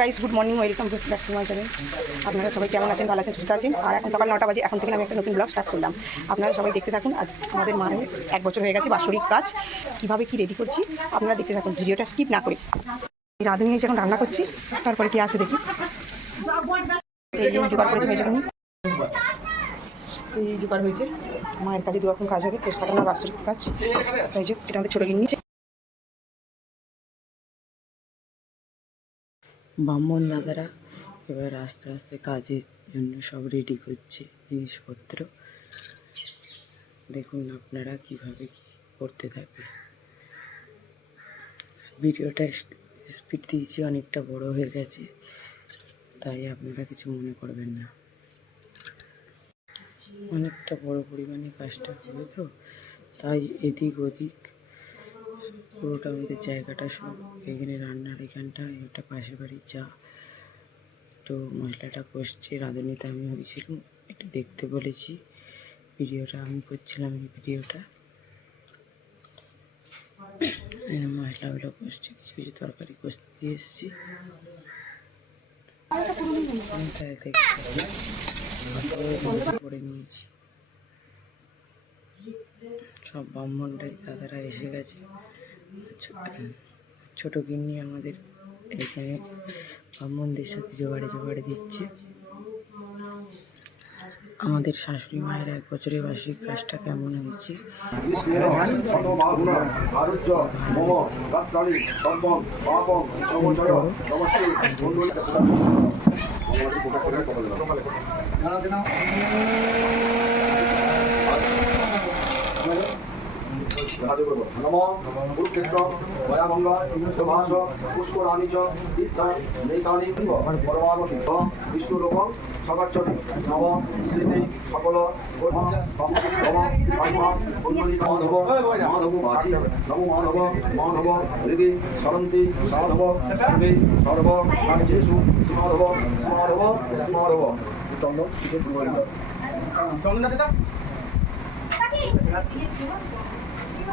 Guys good morning welcome to back to my channel আপনারা সবাই কেমন আছেন? ভালো আছেন? সুস্থ আছেন? আর এখন সকাল নটা বাজে, এখন থেকে আমি একটা নতুন ব্লগ স্টার্ট করলাম। আপনারা সবাই দেখতে থাকুন, আজ আমাদের মায়ের এক বছর হয়ে গেছে বাৎসরিক কাজ। কীভাবে কি রেডি করছি, আপনারা দেখতে থাকুন, ভিডিওটা স্কিপ না করে। রাঁধুনি এসে এখন রান্না করছি, তারপরে কি আসে দেখি। এই জোগাড় করেছি মেজেখানি এই জোগাড় হয়েছে, মায়ের কাছে দু রকম কাজ হবে, তো সাধারণ বাৎসরিক কাজ। তাই যে, এটা আমাদের ছোটো গিন্নি। ব্রাহ্মণ দাদারা এবার আস্তে আস্তে কাজের জন্য সব রেডি করছে জিনিসপত্র। দেখুন আপনারা কীভাবে কি করতে থাকে। ভিডিওটা স্পিড দিয়েছি, অনেকটা বড় হয়ে গেছে, তাই আপনারা কিছু মনে করবেন না। অনেকটা বড় পরিমাণে কাজটা হবে তো, তাই এদিক ওদিক পুরোটা আমাদের জায়গাটা সব, এখানে রান্নার এখানটা এটা পাশের বাড়ির চা। একটু মশলাটা কষছে, রাঁধুনিতে আমি হয়েছিলাম একটু দেখতে বলেছি। ভিডিওটা আমি করছিলাম এই ভিডিওটা। মশলাগুলো কষছে, কিছু কিছু তরকারি কষতে দিয়ে এসেছি। করে নিয়েছি। সব ব্রাহ্মণরাই, দাদারা এসে গেছে। ছোট গিন্নি আমাদের এখানে ব্রাহ্মণদের সাথে জোগাড়ে জোগাড়ে দিচ্ছে। আমাদের শাশুড়ি মায়ের এক বছরের বার্ষিক কাজটা কেমন হয়েছে? নমস্তে মণ্ডলী নম কুরুক্ষেত্র ভয়াভঙ্গ সমাস পুষ্করাণী চ তীর্থ নৈতানি পরমাগতি বিষ্ণুলোক সগচ্ছতি নব স্মৃতি সকল মাধব মাধব ভাসি নমো মাধব মাধব হৃদি সরন্তি সাধব সর্বে সর্ব কার্যেষু স্মাধব স্মাধব স্মাধব। চন্দন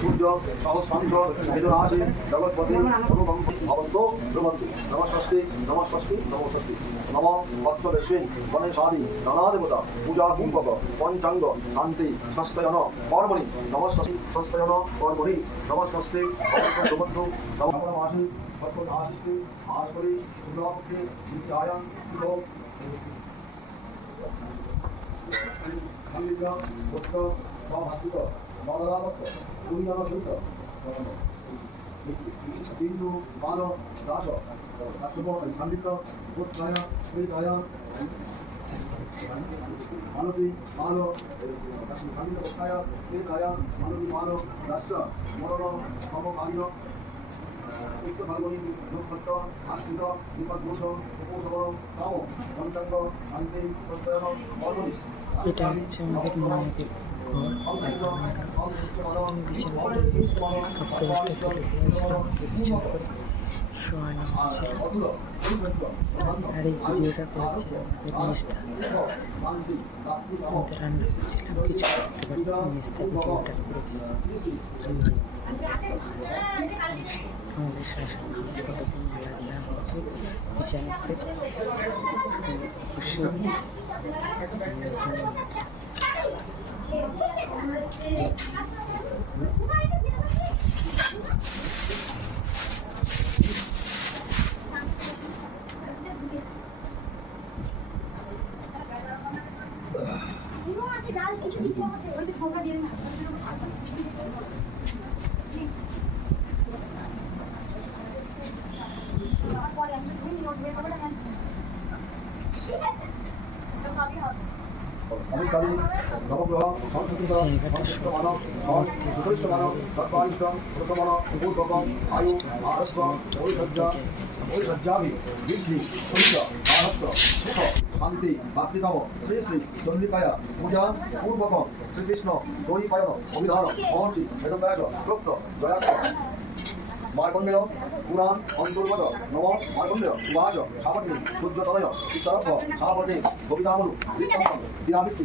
সূর্য নমস্বস্তি নমস্বস্তি নমস্বস্তি নম ভক্ত বিশ্বী গণেশাদি নানাদেবতা পূজা কুম্ভক পঞ্চাঙ্গ শান্তি স্বস্তয়ন কর্মণি নমস্বস্তি ভক্ত মহাভাস্তিত মদরাভক্ত পুণ্যরহিত বিন্দু মান দাস খান্ডিত ভূতায় হৃদয় মানবী মান খান্ডিত ভূতায় হৃদয় মানবী মান রাষ্ট্র মরণ সমকালীন উক্ত ফাল্গুনী নক্ষত্র আশ্রিত বিপদভূষ উপসবর কাম পঞ্চাঙ্গ শান্তি প্রত্যয়ন এটা হচ্ছে আমাদের মায়েদের সেখানে বিছানা আর এই ভিডিওটা করেছি আমাদের রান্না করছিলাম কিছু করতে পারি নিস্তা ভিডিওটা করেছি আমাদের শাশুড়ি ছোটো দিন হয়েছে বিছানা করে খুশি すいません。শান্তি ভাতৃতম শ্রী শ্রী চন্দ্রিকায়া পূজা পূর্বকম শ্রীকৃষ্ণ দৈপায়ন অভিধান মহর্ষি বেদব্যাগ প্রক্ত জয়াত মার্কণ্ডেয় পুরাণ অন্তর্গত নব মার্কণ্ডেয় উবাচ সাবর্ণী সূর্যতনয় চিত্তরক্ষ সাবর্ণী বৃত্তম ক্রীড়াবৃত্তি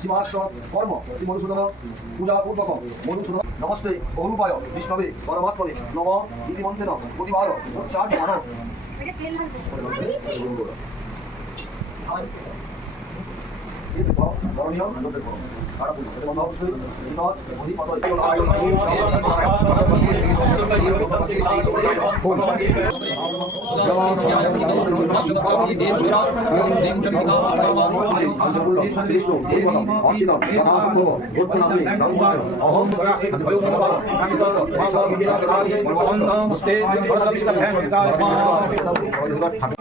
সীমাশ্র কর্ম শ্রী মধুসূদন পূজা পূর্বক মধুসূদন নমস্তে অরূপায় বিষ্ণবে পরমাত্মনে নম ইতিমন্ত্রেণ প্রতিবার উচ্চার্য মানব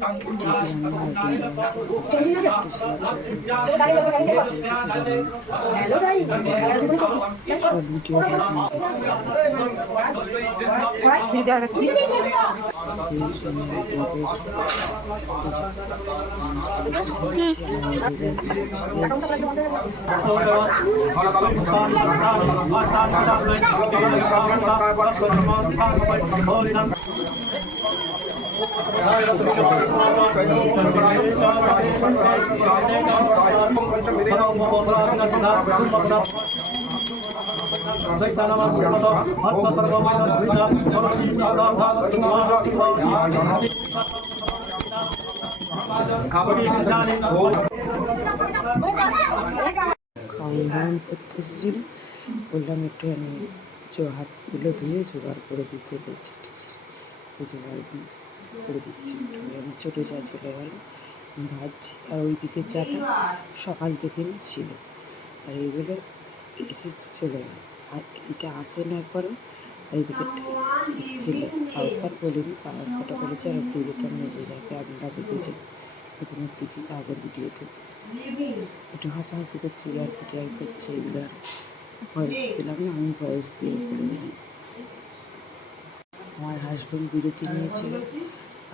করণীয় লোকের করণ খারাপ এটা বন্ধ অবশ্যই বিপদ অধিপত সব ভিডিও খাওয়ান দাওয়ান করতে বললাম একটু আমি চো হাতগুলো ধুয়ে জোগাড় করে দিতে জোগাড় করে দিচ্ছি। আমি ছোটো চা চলে গেল ভাজছি আর ওইদিকে চাটা সকাল থেকে ছিল। আর এগুলো এসে চলে গেছে। আর এটা আসে না একবারও, আর এদিকে এসেছিল। কাউকার বলিনি পাওয়ারটা করেছে আর যেতাম মেজে যাকে আপনারা দেখেছেন প্রথমের দিকে আগের ভিডিওতে। একটু হাসাহাসি করছে আর পিটিআই করছে, এগুলো আর ভয়েস দিলাম না, আমি ভয়েস দিয়ে করে দিলাম। আমার হাজব্যান্ড বিরতি নিয়েছিল।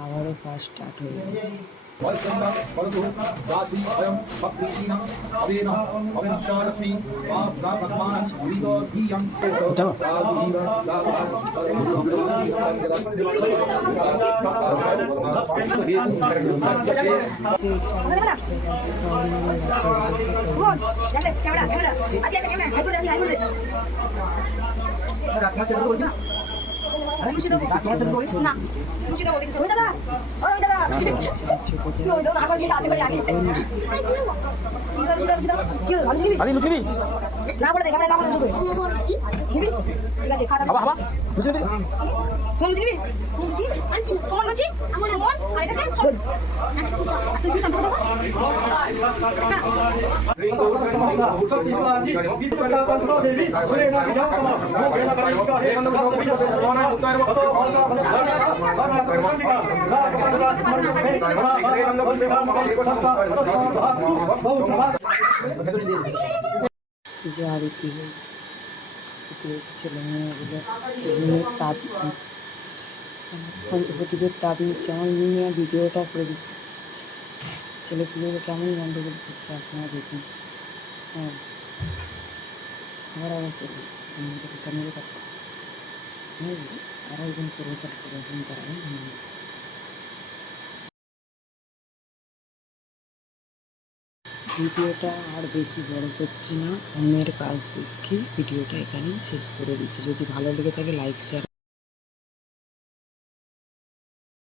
আবারও কাজ স্টার্ট হয়ে গেছে। না করে দে ক্যামেরা না করে নিবি ঠিক আছে খাতা বাবা বাবা বুঝে দে ফোন দিবি ফোন দিবি আমার মন আর এটা যে আরতি হয়েছে ছেলে মেয়েগুলো তাপ পঞ্চপতিদের তাপ নিচ্ছে আমার মেয়ে ভিডিওটা করে দিচ্ছে। ছেলে পুজোকে কেমন গন্ডগোল করছে আপনারা দেখুন। হ্যাঁ। আবার আবার করুন। ক্যামেরা করতে আর একজন করে একজন করাবেন ভিডিওটা আর বেশি বড় করছি না। অন্যের কাজ দেখি ভিডিওটা এখানেই শেষ করে দিচ্ছি। যদি ভালো লেগে থাকে লাইক শেয়ার